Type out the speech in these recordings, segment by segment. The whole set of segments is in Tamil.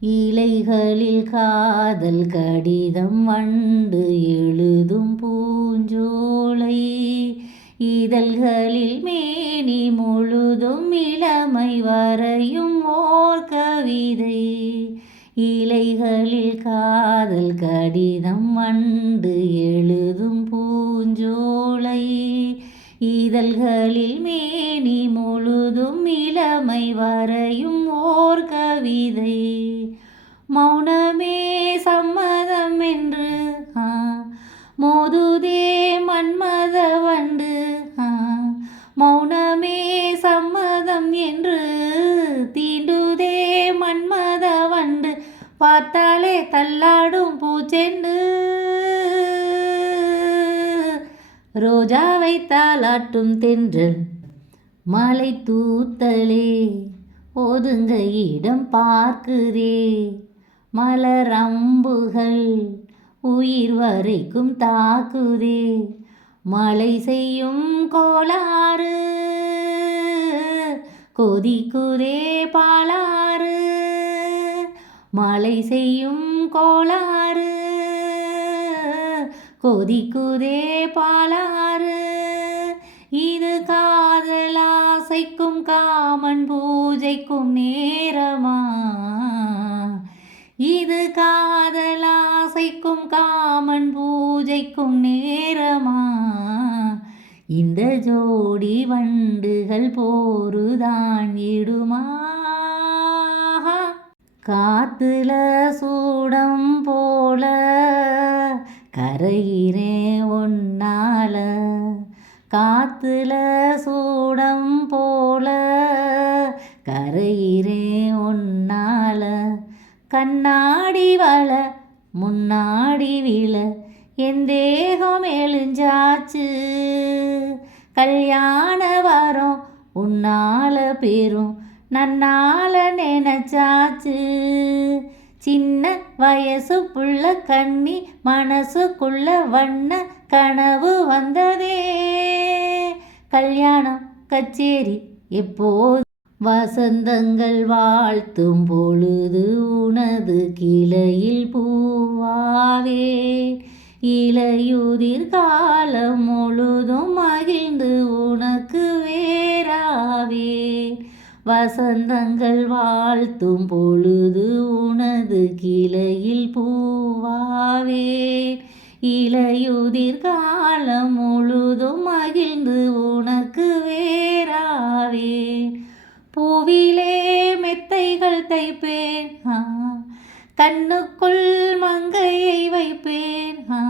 இலைகளில் காதல் கடிதம் வண்டு எழுதும் பூஞ்சோலை. இதழ்களில் மேனி முழுதும் இளமை வரையும் ஓர் கவிதை. இலைகளில் காதல் கடிதம் வண்டு எழுதும் பூஞ்சோலை. இதழ்களில் மேனி முழுதும் இளமை வரையும் ஓர் கவிதை. மௌனமே சம்மதம் என்று மோதுதே மன்மத வண்டு மௌனமே சம்மதம் என்று தீண்டுதே மன்மத வண்டு. பார்த்தாலே தள்ளாடும் பூச்செண்டு ரோஜாவை தாளாட்டும் தென்றல் மலை தூத்தலே ஒதுங்க இடம் பார்க்குதே. மலரம்புகள் உயிர் வரைக்கும் தாக்குதே. மழை செய்யும் கோளாறு கொதிக்குதே பாலாறு. மழை செய்யும் கோளாறு கொதிக்குதே பாலாறு. இது காதலாசைக்கும் காமன் பூஜைக்கும் நேரமா? இது காதலாசைக்கும் காமன் பூஜைக்கும் நேரமா? இந்த ஜோடி வண்டுகள் போருதான் இடுமா? காத்துல சூடம் போல கரையிறேன் ஒன்னால காத்துல சூடம் போல. கரையிறேன் ஒன்னால கண்ணாடி வள முன்னாடி விழ. என் தேகம் எழுஞ்சாச்சு கல்யாண வரம் உன்னால பெரும் நன்னால நினைச்சாச்சு சின்ன வயசு புள்ள கண்ணி மனசுக்குள்ள வண்ண கனவு வந்ததே. கல்யாணம் கச்சேரி எப்போது? வசந்தங்கள் வாழ்த்தும் பொழுது உனது கிளையில் பூவாவே. இலையுதிர் காலம் முழுதும் மகிழ்ந்து உனக்கு வேறாவே. வசந்தங்கள் வாழ்த்தும் பொழுது உனது கிளையில் பூவாவே. இலையுதிர் காலம் முழுதும் மகிழ்ந்து உனக்கு வேறாவே. பூவிலே மெத்தைகள் தைப்பேன் கண்ணுக்குள் மங்கையை வைப்பேன் ஆ,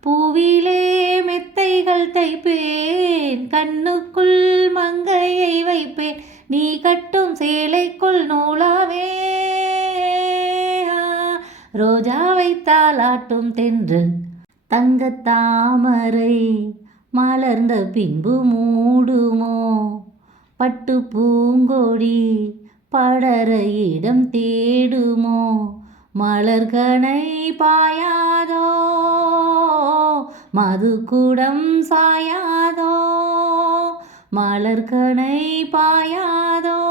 பூவிலே மெத்தைகள் தைப்பேன் கண்ணுக்குள் மங்கையை வைப்பேன். நீ கட்டும் சேலைக்குள் நூலாவே. ஆ, ரோஜாவை தாளாட்டும் தென்றல் தங்க தாமரை மலர்ந்த பின்பு மூடுமோ? பட்டு பூங்கொடி படர இடம் தேடுமோ? மலர்கனை பாயாதோ? மதுக்குடம் சாயாதோ? மலர்கனை பாயாதோ?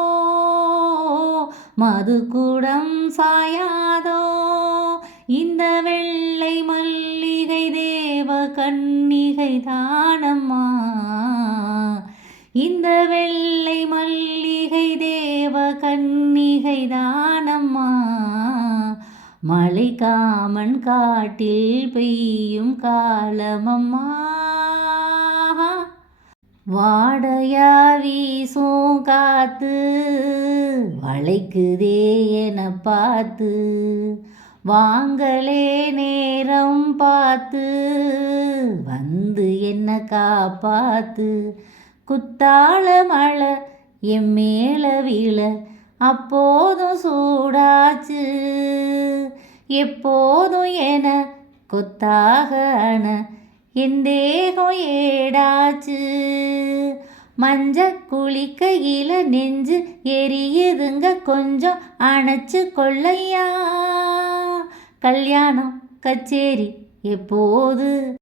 மதுக்குடம் சாயாதோ? இந்த வெள்ளை மல்லிகை தேவ கன்னிகை தானம்மா? இந்த வெள்ளை மல்லிகை தேவ கன்னிகை தானம்மா? மழை காமன் காட்டில் பெய்யும் காலமம்மா. வாடையா வீசும் காத்து வளைக்குதே என பார்த்து வாங்களே நேரம் பார்த்து வந்து என்ன காப்பாத்து. குத்தாழ மழை என் மேல விழ அப்போதும் சூடாச்சு. எப்போதும் என கொத்தாக அணை என் தேகம் ஏடாச்சு. மஞ்ச குளிக்கையில் நெஞ்சு எரியுதுங்க கொஞ்சம் அணைச்சு கொள்ளையா. கல்யாணம் கச்சேரி எப்போது?